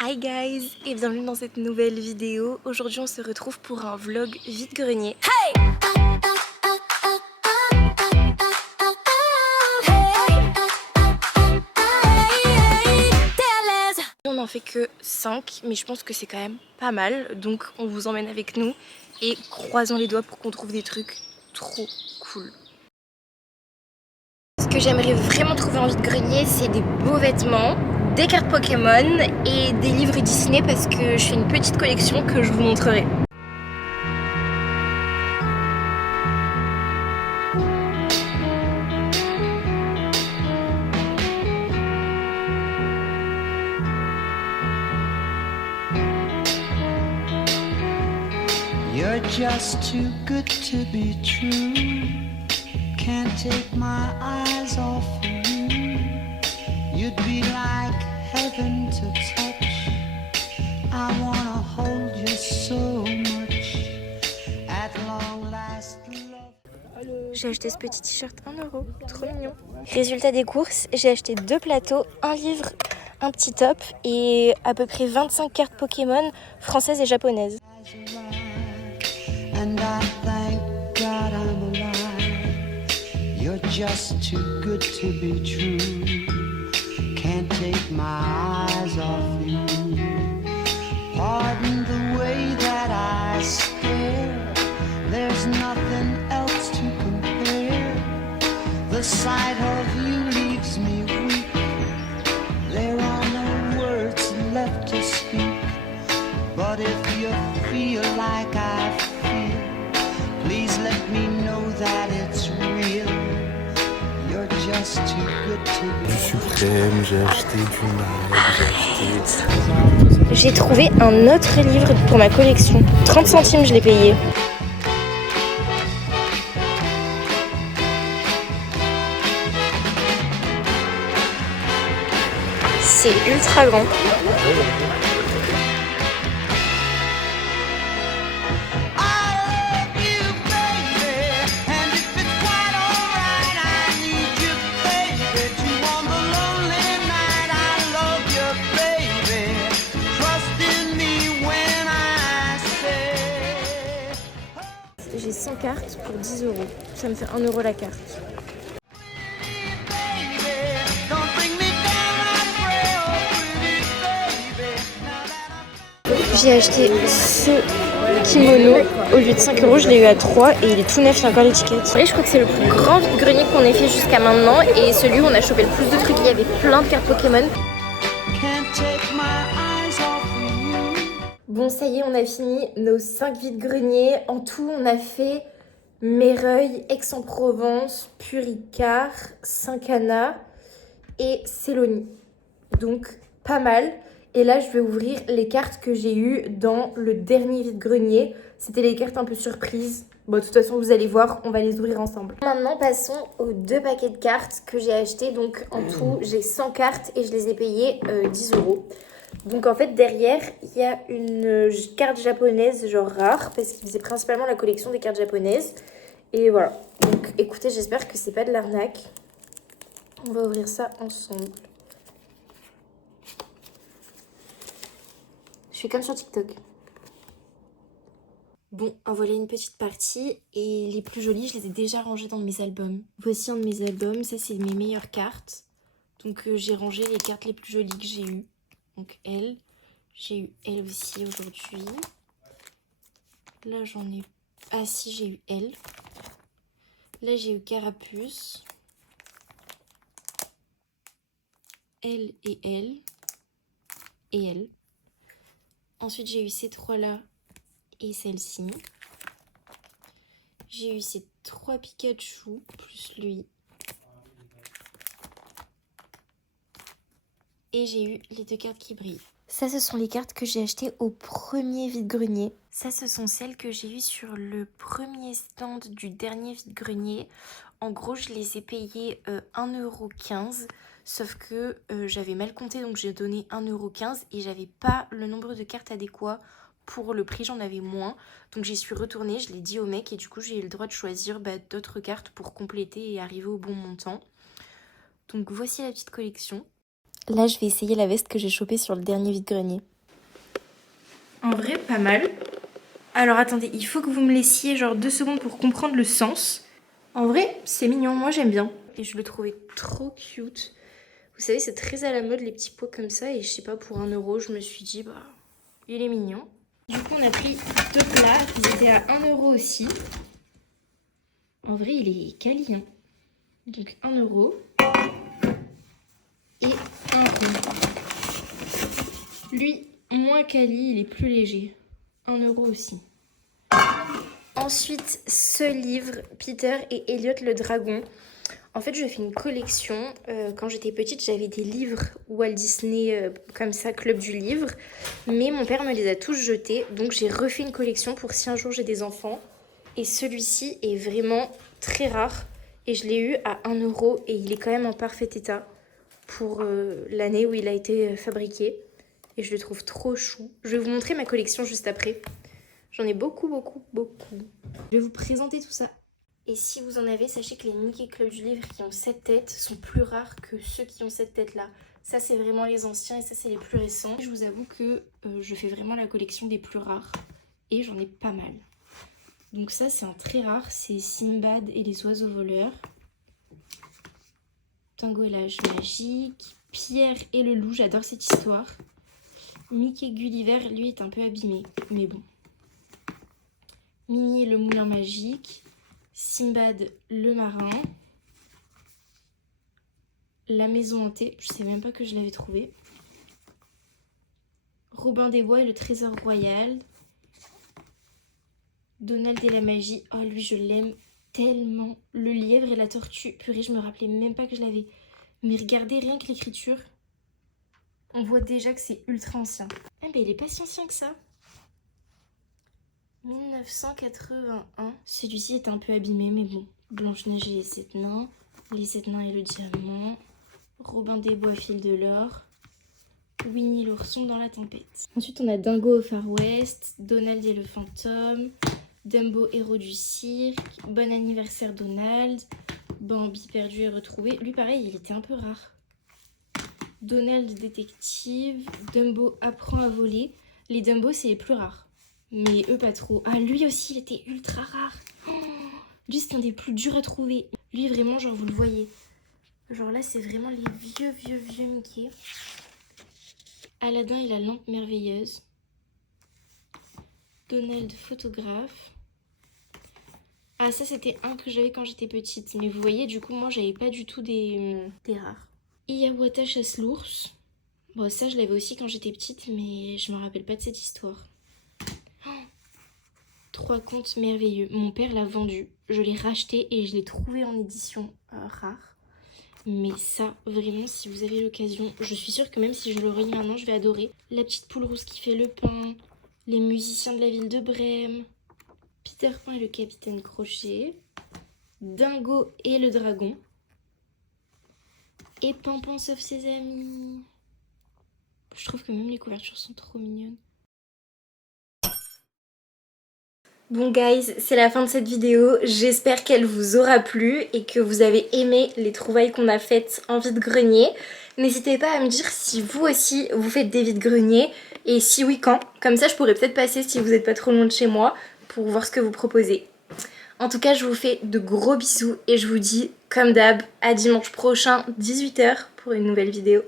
Hi guys et bienvenue dans cette nouvelle vidéo. Aujourd'hui on se retrouve pour un vlog vide-grenier. On n'en fait que 5 mais je pense que c'est quand même pas mal. Donc on vous emmène avec nous et croisons les doigts pour qu'on trouve des trucs trop cool. Ce que j'aimerais vraiment trouver en vide-grenier, c'est des beaux vêtements, des cartes Pokémon et des livres Disney parce que je fais une petite collection que je vous montrerai. You're just too good to be true. Can't take my eyes off of you. You'd be like heaven to touch. I wanna hold you so much. At long last, love. J'ai acheté ce petit t-shirt 1 €, trop mignon. Résultat des courses, j'ai acheté 2 plateaux, un livre, un petit top et à peu près 25 cartes Pokémon françaises et japonaises. And I thank God I'm alive. You're just too good to be true. Can't take my eyes off you. Pardon the way that I stare. There's nothing else to compare. The sight of you leaves me weak. There are no words left to speak. But if you feel like I feel, please let me know that it's real. You're just too good to be. Du suprême, j'ai acheté du Nike, j'ai acheté... J'ai trouvé un autre livre pour ma collection. 30 centimes je l'ai payé. C'est ultra grand. J'ai 100 cartes pour 10 €. Ça me fait 1 € la carte. J'ai acheté ce kimono. Au lieu de 5 €, je l'ai eu à 3 et il est tout neuf, il y a encore l'étiquette. Je crois que c'est le plus grand vide-grenier qu'on ait fait jusqu'à maintenant et celui où on a chopé le plus de trucs. Il y avait plein de cartes Pokémon. Bon, ça y est, on a fini nos 5 vide-greniers. En tout, on a fait Mereuil, Aix-en-Provence, Puricard, Saint-Cana et Célonie. Donc, pas mal. Et là, je vais ouvrir les cartes que j'ai eues dans le dernier vide-grenier. C'était les cartes un peu surprises. Bon, de toute façon, vous allez voir, on va les ouvrir ensemble. Maintenant, passons aux 2 paquets de cartes que j'ai achetés. Donc, en tout, j'ai 100 cartes et je les ai payées 10 €. Donc, en fait, derrière, il y a une carte japonaise, genre rare, parce qu'ils faisaient principalement la collection des cartes japonaises. Et voilà. Donc, écoutez, j'espère que c'est pas de l'arnaque. On va ouvrir ça ensemble. Je fais comme sur TikTok. Bon, en voilà une petite partie. Et les plus jolies, je les ai déjà rangées dans mes albums. Voici un de mes albums. Ça, c'est mes meilleures cartes. Donc, j'ai rangé les cartes les plus jolies que j'ai eues. Donc, elle. J'ai eu elle aussi aujourd'hui. Là, j'en ai... Ah si, j'ai eu elle. Là, j'ai eu Carapuce. Elle et elle. Et elle. Ensuite, j'ai eu ces 3-là et celle-ci. J'ai eu ces 3 Pikachu, plus lui. Et j'ai eu les 2 cartes qui brillent. Ça, ce sont les cartes que j'ai achetées au premier vide-grenier. Ça, ce sont celles que j'ai eues sur le premier stand du dernier vide-grenier. En gros, je les ai payées 1,15 €. Sauf que j'avais mal compté, donc j'ai donné 1,15 € et j'avais pas le nombre de cartes adéquat pour le prix, j'en avais moins. Donc j'y suis retournée, je l'ai dit au mec et du coup j'ai eu le droit de choisir d'autres cartes pour compléter et arriver au bon montant. Donc voici la petite collection. Là, je vais essayer la veste que j'ai chopée sur le dernier vide-grenier. En vrai, pas mal. Alors attendez, il faut que vous me laissiez genre 2 secondes pour comprendre le sens. En vrai, c'est mignon, moi j'aime bien. Et je le trouvais trop cute. Vous savez, c'est très à la mode les petits pots comme ça. Et je sais pas, pour 1 euro, je me suis dit, bah, il est mignon. Du coup, on a pris 2 plats. Ils étaient à 1 euro aussi. En vrai, il est quali, hein. Donc 1 euro. Et 1 euro. Lui, moins quali, il est plus léger. 1 euro aussi. Ensuite, ce livre, Peter et Elliot le dragon. En fait, je fais une collection. Quand j'étais petite, j'avais des livres Walt Disney, comme ça, Club du livre. Mais mon père me les a tous jetés. Donc, j'ai refait une collection pour si un jour j'ai des enfants. Et celui-ci est vraiment très rare. Et je l'ai eu à 1 euro. Et il est quand même en parfait état pour l'année où il a été fabriqué. Et je le trouve trop chou. Je vais vous montrer ma collection juste après. J'en ai beaucoup. Je vais vous présenter tout ça. Et si vous en avez, sachez que les Mickey Club du livre qui ont cette tête sont plus rares que ceux qui ont cette tête-là. Ça, c'est vraiment les anciens et ça, c'est les plus récents. Je vous avoue que je fais vraiment la collection des plus rares. Et j'en ai pas mal. Donc ça, c'est un très rare. C'est Sinbad et les oiseaux voleurs. Tango et l'âge magique. Pierre et le loup, j'adore cette histoire. Mickey Gulliver, lui, est un peu abîmé. Mais bon. Minnie et le moulin magique. Sinbad le marin. La maison hantée, je sais même pas que je l'avais trouvé. Robin des Bois et le trésor royal. Donald et la magie. Oh, lui, je l'aime tellement. Le lièvre et la tortue. Purée, je me rappelais même pas que je l'avais. Mais regardez, rien que l'écriture, on voit déjà que c'est ultra ancien. Ah, mais il est pas si ancien que ça. 1981. Celui-ci est un peu abîmé, mais bon. Blanche-Neige et les 7 nains. Les 7 nains et le diamant. Robin des Bois, fil de l'or. Winnie l'ourson dans la tempête. Ensuite, on a Dingo au Far West. Donald et le fantôme. Dumbo, héros du cirque. Bon anniversaire Donald. Bambi perdu et retrouvé. Lui, pareil, il était un peu rare. Donald détective. Dumbo apprend à voler. Les Dumbo, c'est les plus rares. Mais eux, pas trop. Ah, lui aussi, il était ultra rare. Oh, lui, c'est un des plus durs à trouver. Lui, vraiment, genre, vous le voyez. Genre là, c'est vraiment les vieux Mickey. Aladdin et la lampe merveilleuse. Donald photographe. Ah, ça, c'était un que j'avais quand j'étais petite. Mais vous voyez, du coup, moi, j'avais pas du tout des rares. Hiawatha chasse l'ours. Bon, ça, je l'avais aussi quand j'étais petite, mais je me rappelle pas de cette histoire. 3 contes merveilleux. Mon père l'a vendu. Je l'ai racheté et je l'ai trouvé en édition rare. Mais ça, vraiment, si vous avez l'occasion, je suis sûre que même si je le relis maintenant, je vais adorer. La petite poule rousse qui fait le pain. Les musiciens de la ville de Brême. Peter Pan et le capitaine Crochet. Dingo et le dragon. Et Pampan sauf ses amis. Je trouve que même les couvertures sont trop mignonnes. Bon guys, c'est la fin de cette vidéo. J'espère qu'elle vous aura plu et que vous avez aimé les trouvailles qu'on a faites en vide-grenier. N'hésitez pas à me dire si vous aussi vous faites des vide-greniers et si oui quand. Comme ça je pourrais peut-être passer si vous n'êtes pas trop loin de chez moi pour voir ce que vous proposez. En tout cas je vous fais de gros bisous et je vous dis comme d'hab à dimanche prochain 18 h pour une nouvelle vidéo.